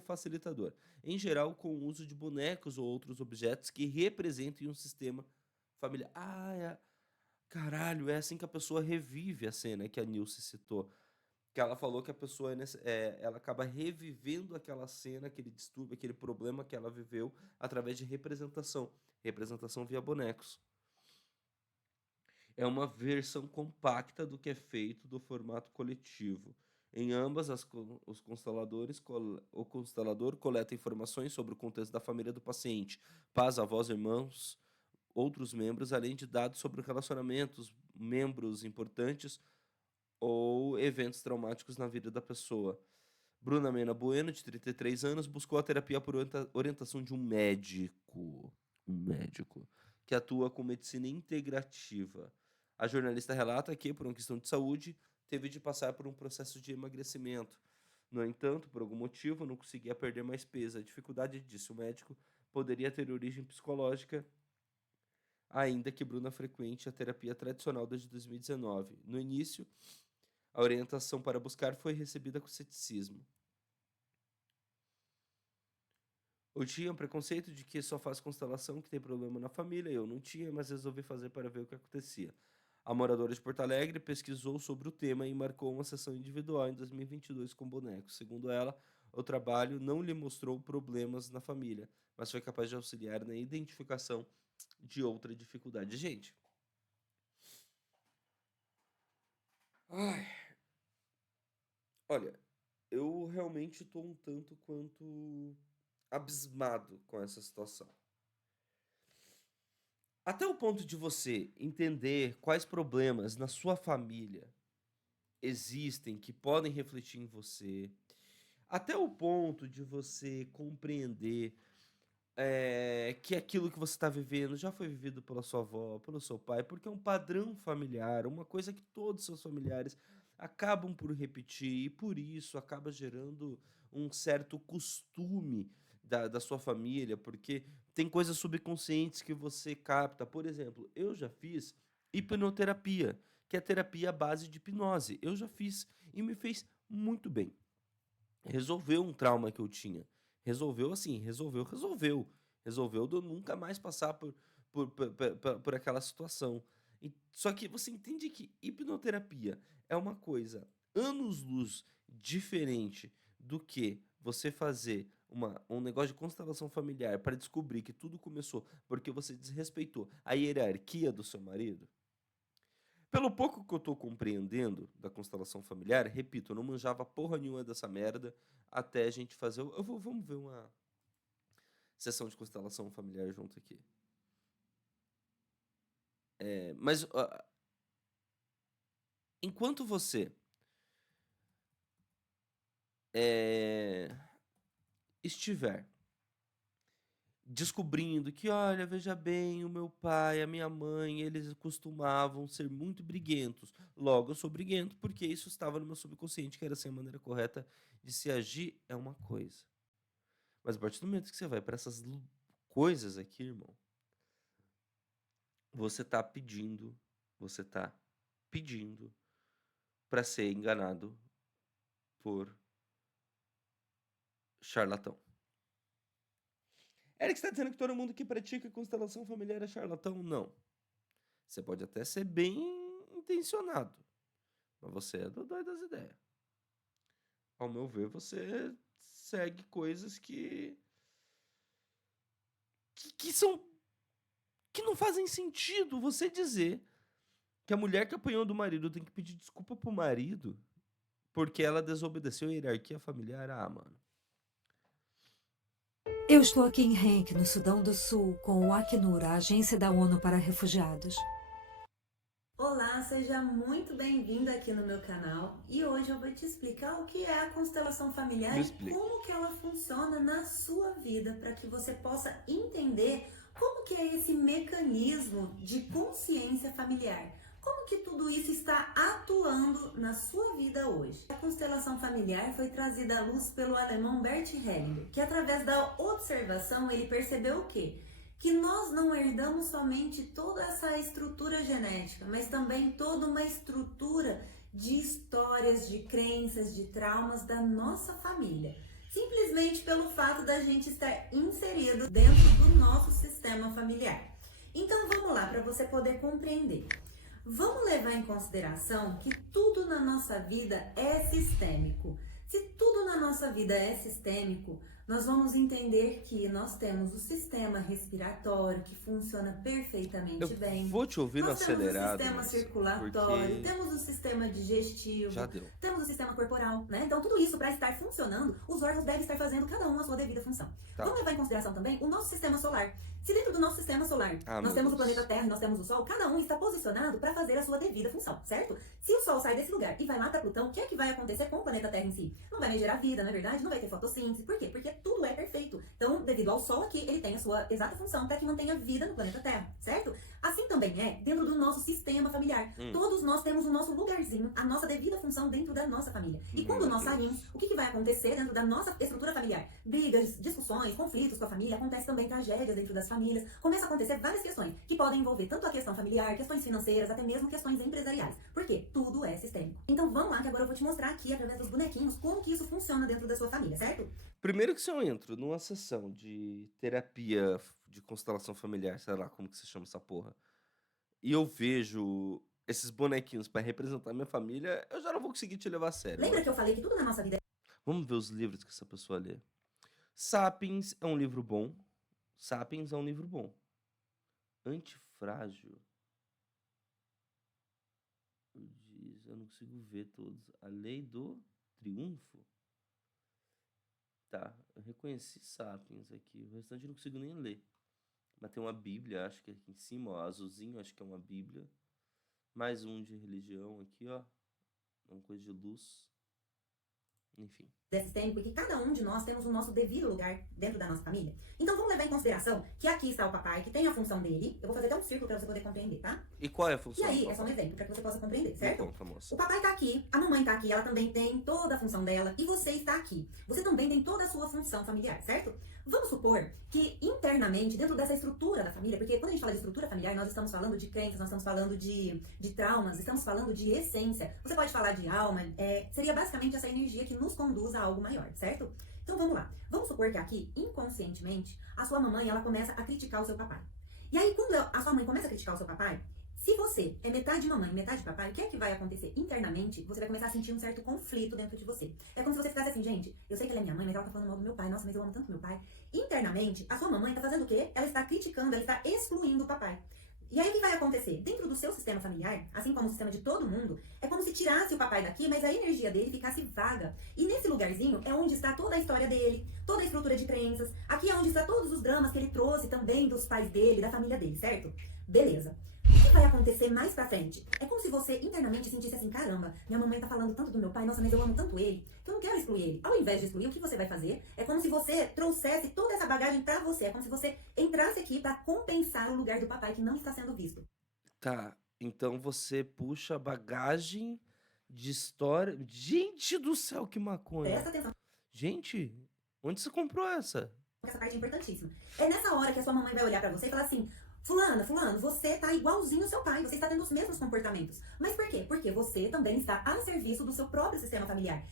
facilitador, em geral com o uso de bonecos ou outros objetos que representem um sistema familiar. Caralho, é assim que a pessoa revive a cena que a Nilce citou. Que ela falou que a pessoa ela acaba revivendo aquela cena, aquele distúrbio, aquele problema que ela viveu através de representação. Representação via bonecos. É uma versão compacta do que é feito do formato coletivo. Em ambas, os consteladores, o constelador coleta informações sobre o contexto da família do paciente, pais, avós, irmãos, outros membros, além de dados sobre relacionamentos, membros importantes ou eventos traumáticos na vida da pessoa. Bruna Mena Bueno, de 33 anos, buscou a terapia por orientação de um médico, que atua com medicina integrativa. A jornalista relata que, por uma questão de saúde, teve de passar por um processo de emagrecimento. No entanto, por algum motivo, não conseguia perder mais peso. A dificuldade, disse o médico, poderia ter origem psicológica, ainda que Bruna frequente a terapia tradicional desde 2019. No início, a orientação para buscar foi recebida com ceticismo. Eu tinha um preconceito de que só faz constelação que tem problema na família. Eu não tinha, mas resolvi fazer para ver o que acontecia. A moradora de Porto Alegre pesquisou sobre o tema e marcou uma sessão individual em 2022 com bonecos. Segundo ela, o trabalho não lhe mostrou problemas na família, mas foi capaz de auxiliar na identificação de outra dificuldade. Gente, olha, eu realmente estou um tanto quanto abismado com essa situação. Até o ponto de você entender quais problemas na sua família existem que podem refletir em você, até o ponto de você compreender que aquilo que você está vivendo já foi vivido pela sua avó, pelo seu pai, porque é um padrão familiar, uma coisa que todos os seus familiares acabam por repetir e por isso acaba gerando um certo costume da sua família, porque tem coisas subconscientes que você capta. Por exemplo, eu já fiz hipnoterapia, que é terapia à base de hipnose. Eu já fiz e me fez muito bem. Resolveu um trauma que eu tinha. Resolveu assim, resolveu. Resolveu de eu nunca mais passar por aquela situação. Só que você entende que hipnoterapia é uma coisa anos-luz diferente do que você fazer um negócio de constelação familiar para descobrir que tudo começou porque você desrespeitou a hierarquia do seu marido? Pelo pouco que eu tô compreendendo da constelação familiar, repito, eu não manjava porra nenhuma dessa merda até a gente fazer. Vamos ver uma sessão de constelação familiar junto aqui. Mas enquanto você estiver descobrindo que, olha, veja bem, o meu pai, a minha mãe, eles costumavam ser muito briguentos. Logo, eu sou briguento porque isso estava no meu subconsciente, que era assim a maneira correta de se agir, é uma coisa. Mas a partir do momento que você vai para essas coisas aqui, irmão, você tá pedindo para ser enganado por charlatão. Eric está dizendo que todo mundo que pratica constelação familiar é charlatão? Não. Você pode até ser bem intencionado, mas você é do doido das ideias. Ao meu ver, você segue coisas que não fazem sentido. Você dizer que a mulher que apanhou do marido tem que pedir desculpa pro marido porque ela desobedeceu a hierarquia familiar. Ah, mano. Eu estou aqui em Henk, no Sudão do Sul, com o Acnur, a agência da ONU para refugiados. Olá, seja muito bem-vindo aqui no meu canal e hoje eu vou te explicar o que é a constelação familiar e como que ela funciona na sua vida, para que você possa entender como que é esse mecanismo de consciência familiar. Como que tudo isso está atuando na sua vida hoje? A constelação familiar foi trazida à luz pelo alemão Bert Hellinger, que através da observação ele percebeu o quê? que nós não herdamos somente toda essa estrutura genética, mas também toda uma estrutura de histórias, de crenças, de traumas da nossa família. Simplesmente pelo fato da gente estar inserido dentro do nosso sistema familiar. Então vamos lá, para você poder compreender. Vamos levar em consideração que tudo na nossa vida é sistêmico. Se tudo na nossa vida é sistêmico, nós vamos entender que nós temos o sistema respiratório que funciona perfeitamente bem. Vou te ouvir no Nós temos o acelerado, sistema mas circulatório, porque temos o sistema digestivo, já deu. temos o sistema corporal, né? Então tudo isso para estar funcionando, os órgãos devem estar fazendo cada um a sua devida função. Tá. Vamos levar em consideração também o nosso sistema solar. Se dentro do nosso sistema solar Ah, nós meu temos o Deus. planeta Terra e nós temos o Sol, cada um está posicionado para fazer a sua devida função, certo? Se o Sol sai desse lugar e vai lá para Plutão, o que é que vai acontecer com o planeta Terra em si? Não vai mais gerar vida, não é verdade? Não vai ter fotossíntese. Por quê? Porque tudo é perfeito. Então, devido ao Sol aqui, ele tem a sua exata função para que mantenha vida no planeta Terra, certo? Assim também é dentro do nosso sistema familiar. Todos nós temos o nosso lugarzinho, a nossa devida função dentro da nossa família. E quando Meu nós Deus. saímos, o que vai acontecer dentro da nossa estrutura familiar? Brigas, discussões, conflitos com a família, acontece também tragédias dentro das famílias. Começa a acontecer várias questões que podem envolver tanto a questão familiar, questões financeiras, até mesmo questões empresariais. Por quê? Tudo é sistêmico. Então vamos lá que agora eu vou te mostrar aqui, através dos bonequinhos, como que isso funciona dentro da sua família, certo? Primeiro que se eu entro numa sessão de terapia de constelação familiar, sei lá como que se chama essa porra, e eu vejo esses bonequinhos pra representar minha família, eu já não vou conseguir te levar a sério. Lembra que eu falei que tudo na nossa vida Vamos ver os livros que essa pessoa lê. Sapiens é um livro bom. Sapiens é um livro bom. Antifrágil. Eu não consigo ver todos. A Lei do Triunfo. Tá, eu reconheci Sapiens aqui. O restante eu não consigo nem ler. Mas tem uma Bíblia, acho que aqui em cima, ó. Azulzinho, acho que é uma Bíblia. Mais um de religião aqui, ó. Uma coisa de luz. Enfim. é sistêmico e que cada um de nós temos o nosso devido lugar dentro da nossa família. Então vamos levar em consideração que aqui está o papai, que tem a função dele. Eu vou fazer até um círculo para você poder compreender, tá? E qual é a E função do aí, é papai? só um exemplo, para que você possa compreender, Me certo? conta, moça. O papai tá aqui, a mamãe tá aqui, ela também tem toda a função dela e você está aqui. Você também tem toda a sua função familiar, certo? Vamos supor que internamente, dentro dessa estrutura da família, porque quando a gente fala de estrutura familiar, nós estamos falando de crenças, nós estamos falando de traumas, estamos falando de essência. Você pode falar de alma, seria basicamente essa energia que nos conduz a algo maior, certo? Então vamos lá. Vamos supor que aqui, inconscientemente, a sua mamãe, ela começa a criticar o seu papai. E aí, quando a sua mãe começa a criticar o seu papai, se você é metade mamãe, metade papai, o que é que vai acontecer internamente? Você vai começar a sentir um certo conflito dentro de você. É como se você ficasse assim, gente, eu sei que ela é minha mãe, mas ela tá falando mal do meu pai. Nossa, mas eu amo tanto meu pai. Internamente, a sua mamãe tá fazendo o quê? Ela está criticando, ela está excluindo o papai. E aí o que vai acontecer? Dentro do seu sistema familiar, assim como o sistema de todo mundo, é como se tirasse o papai daqui, mas a energia dele ficasse vaga. E nesse lugarzinho é onde está toda a história dele, toda a estrutura de crenças. Aqui é onde está todos os dramas que ele trouxe também dos pais dele, da família dele, certo? Beleza. O que vai acontecer mais pra frente? É como se você internamente sentisse assim, caramba, minha mamãe tá falando tanto do meu pai, nossa, mas eu amo tanto ele, que eu não quero excluir ele. Ao invés de excluir, o que você vai fazer? É como se você trouxesse toda essa bagagem pra você. É como se você entrasse aqui pra compensar o lugar do papai que não está sendo visto. Tá, então você puxa a bagagem de história. Gente do céu, que maconha. Presta atenção. Gente, onde você comprou essa? Essa parte é importantíssima. É nessa hora que a sua mamãe vai olhar pra você e falar assim, fulano, você tá igualzinho ao seu pai, você está tendo os mesmos comportamentos. Mas por quê? Porque você também está a serviço do seu próprio sistema familiar.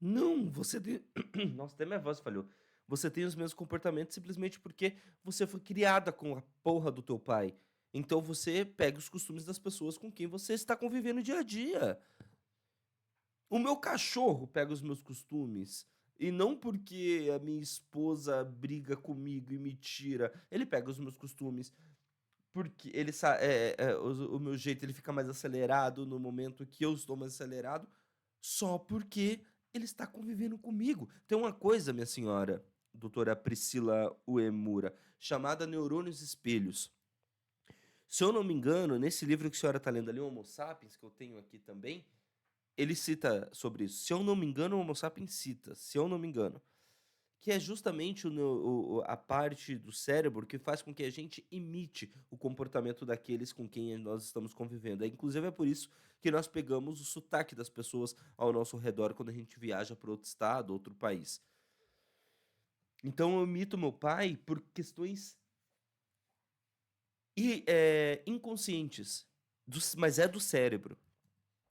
Não, você tem. Nossa, até minha voz falhou. Você tem os mesmos comportamentos simplesmente porque você foi criada com a porra do teu pai. Então você pega os costumes das pessoas com quem você está convivendo dia a dia. O meu cachorro pega os meus costumes. E não porque a minha esposa briga comigo e me tira. Ele pega os meus costumes. Porque ele o meu jeito ele fica mais acelerado no momento que eu estou mais acelerado. Só porque ele está convivendo comigo. Tem uma coisa, minha senhora, doutora Priscila Uemura, chamada neurônios espelhos. Se eu não me engano, nesse livro que a senhora está lendo ali, Homo Sapiens, que eu tenho aqui também, ele cita sobre isso. Se eu não me engano, o Homo Sapiens cita, se eu não me engano, que é justamente a parte do cérebro que faz com que a gente imite o comportamento daqueles com quem nós estamos convivendo. Inclusive é por isso que nós pegamos o sotaque das pessoas ao nosso redor quando a gente viaja para outro estado, outro país. Então eu imito meu pai por questões E inconscientes, mas é do cérebro.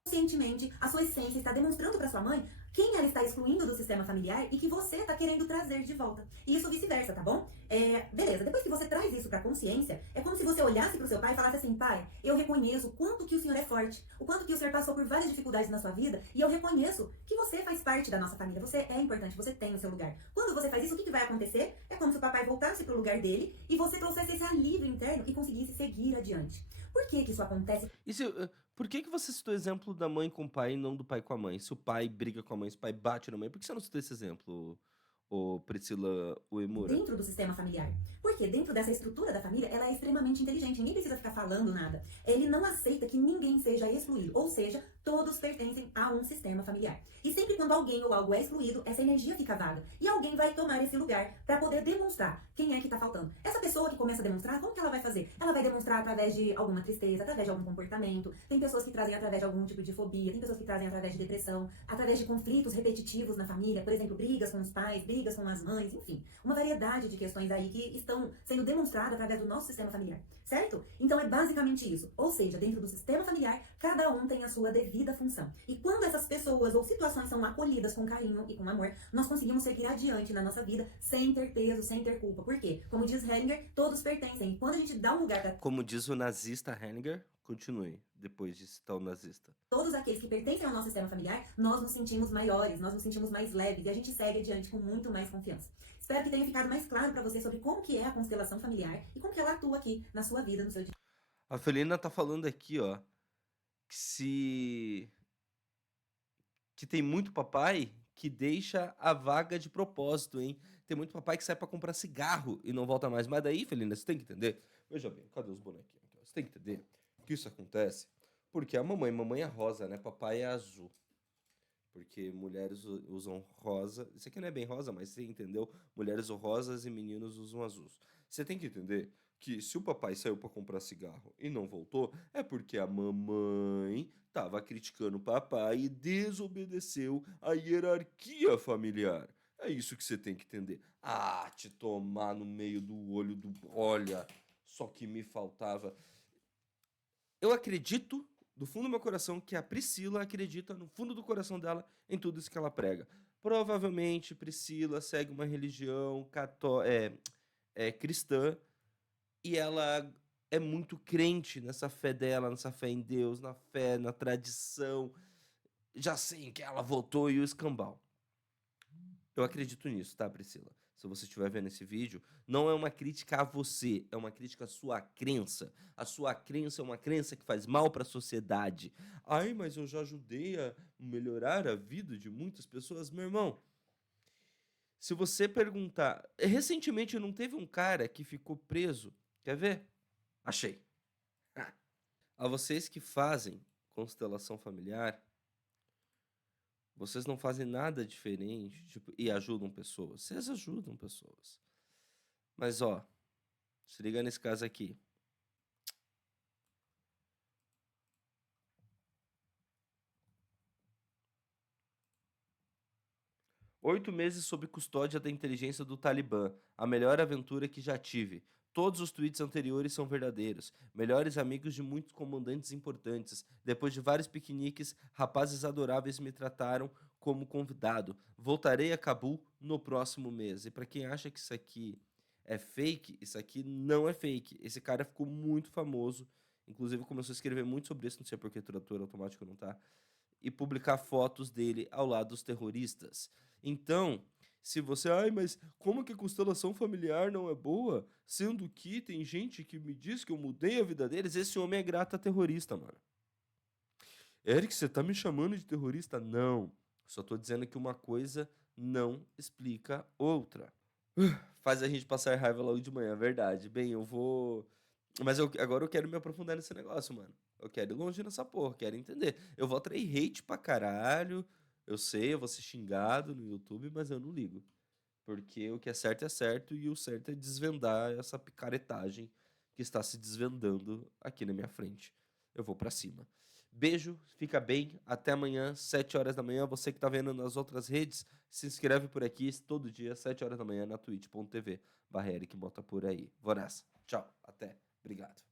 Conscientemente, a sua essência está demonstrando para sua mãe quem ela está excluindo do sistema familiar e que você está querendo trazer de volta. E isso vice-versa, tá bom? Beleza, depois que você traz isso pra consciência, é como se você olhasse pro seu pai e falasse assim: pai, eu reconheço o quanto que o senhor é forte, o quanto que o senhor passou por várias dificuldades na sua vida, e eu reconheço que você faz parte da nossa família, você é importante, você tem o seu lugar. Quando você faz isso, o que vai acontecer? É como se o papai voltasse pro lugar dele e você trouxesse esse alívio interno e conseguisse seguir adiante. Por que isso acontece? Por que você citou o exemplo da mãe com o pai e não do pai com a mãe? Se o pai briga com a mãe, se o pai bate na mãe, por que você não citou esse exemplo, ô Priscila Uemura? Dentro do sistema familiar. Porque dentro dessa estrutura da família, ela é extremamente inteligente. Ninguém precisa ficar falando nada. Ele não aceita que ninguém seja excluído. Ou seja, todos pertencem a um sistema familiar. E sempre quando alguém ou algo é excluído, essa energia fica vaga. E alguém vai tomar esse lugar para poder demonstrar quem é que tá faltando. Essa pessoa que começa a demonstrar, como que ela vai fazer? Ela vai demonstrar através de alguma tristeza, através de algum comportamento. Tem pessoas que trazem através de algum tipo de fobia. Tem pessoas que trazem através de depressão, através de conflitos repetitivos na família. Por exemplo, brigas com os pais, brigas com as mães, enfim. Uma variedade de questões aí que estão sendo demonstradas através do nosso sistema familiar, certo? Então é basicamente isso. Ou seja, dentro do sistema familiar, cada um tem a sua devida função. E quando essas pessoas ou situações são acolhidas com carinho e com amor, nós conseguimos seguir adiante na nossa vida sem ter peso, sem ter culpa. Por quê? Como diz Hellinger, todos pertencem. E quando a gente dá um lugar para Como diz o nazista Hellinger, continue, depois de citar o nazista. todos aqueles que pertencem ao nosso sistema familiar, nós nos sentimos maiores, nós nos sentimos mais leves e a gente segue adiante com muito mais confiança. Espero que tenha ficado mais claro para você sobre como que é a constelação familiar e como que ela atua aqui na sua vida, no seu dia. A Felina tá falando aqui, ó, que tem muito papai que deixa a vaga de propósito, hein? Tem muito papai que sai pra comprar cigarro e não volta mais. Mas daí, Felina, você tem que entender. Veja bem, cadê os bonequinhos aqui? Você tem que entender que isso acontece porque a mamãe é rosa, né? Papai é azul. Porque mulheres usam rosa. Isso aqui não é bem rosa, mas você entendeu? Mulheres usam rosas e meninos usam azuis. Você tem que entender que se o papai saiu pra comprar cigarro e não voltou, é porque a mamãe tava criticando o papai e desobedeceu a hierarquia familiar. É isso que você tem que entender. Ah, te tomar no meio do olho do... Olha, só que me faltava. Eu acredito, do fundo do meu coração, que a Priscila acredita, no fundo do coração dela, em tudo isso que ela prega. Provavelmente, Priscila segue uma religião cristã e ela é muito crente nessa fé dela, nessa fé em Deus, na fé, na tradição. Já sei em que ela votou e o escambau. Eu acredito nisso, tá, Priscila? Se você estiver vendo esse vídeo, não é uma crítica a você, é uma crítica à sua crença. A sua crença é uma crença que faz mal para a sociedade. Ai, mas eu já ajudei a melhorar a vida de muitas pessoas. Meu irmão, se você perguntar... Recentemente não teve um cara que ficou preso. Quer ver? Achei. A vocês que fazem constelação familiar, vocês não fazem nada diferente, tipo, e ajudam pessoas. Vocês ajudam pessoas. Mas, ó, se liga nesse caso aqui. "8 meses sob custódia da inteligência do Talibã. A melhor aventura que já tive. Todos os tweets anteriores são verdadeiros. Melhores amigos de muitos comandantes importantes. Depois de vários piqueniques, rapazes adoráveis me trataram como convidado. Voltarei a Cabul no próximo mês." E pra quem acha que isso aqui é fake, isso aqui não é fake. Esse cara ficou muito famoso. Inclusive começou a escrever muito sobre isso, não sei por que tradutor automático não tá. E publicar fotos dele ao lado dos terroristas. Então, se você... Ai, mas como que a constelação familiar não é boa? Sendo que tem gente que me diz que eu mudei a vida deles. Esse homem é grato a terrorista, mano. Eric, você tá me chamando de terrorista? Não. Só tô dizendo que uma coisa não explica outra. Faz a gente passar raiva logo de manhã, verdade. Bem, eu vou... Mas agora eu quero me aprofundar nesse negócio, mano. Eu quero ir longe nessa porra, quero entender. Eu vou atrair hate pra caralho. Eu sei, eu vou ser xingado no YouTube, mas eu não ligo. Porque o que é certo e o certo é desvendar essa picaretagem que está se desvendando aqui na minha frente. Eu vou pra cima. Beijo, fica bem, até amanhã, 7 horas da manhã. Você que tá vendo nas outras redes, se inscreve por aqui todo dia, 7 horas da manhã, na twitch.tv/Eric Mota por aí. Vou nessa. Tchau, até. Obrigado.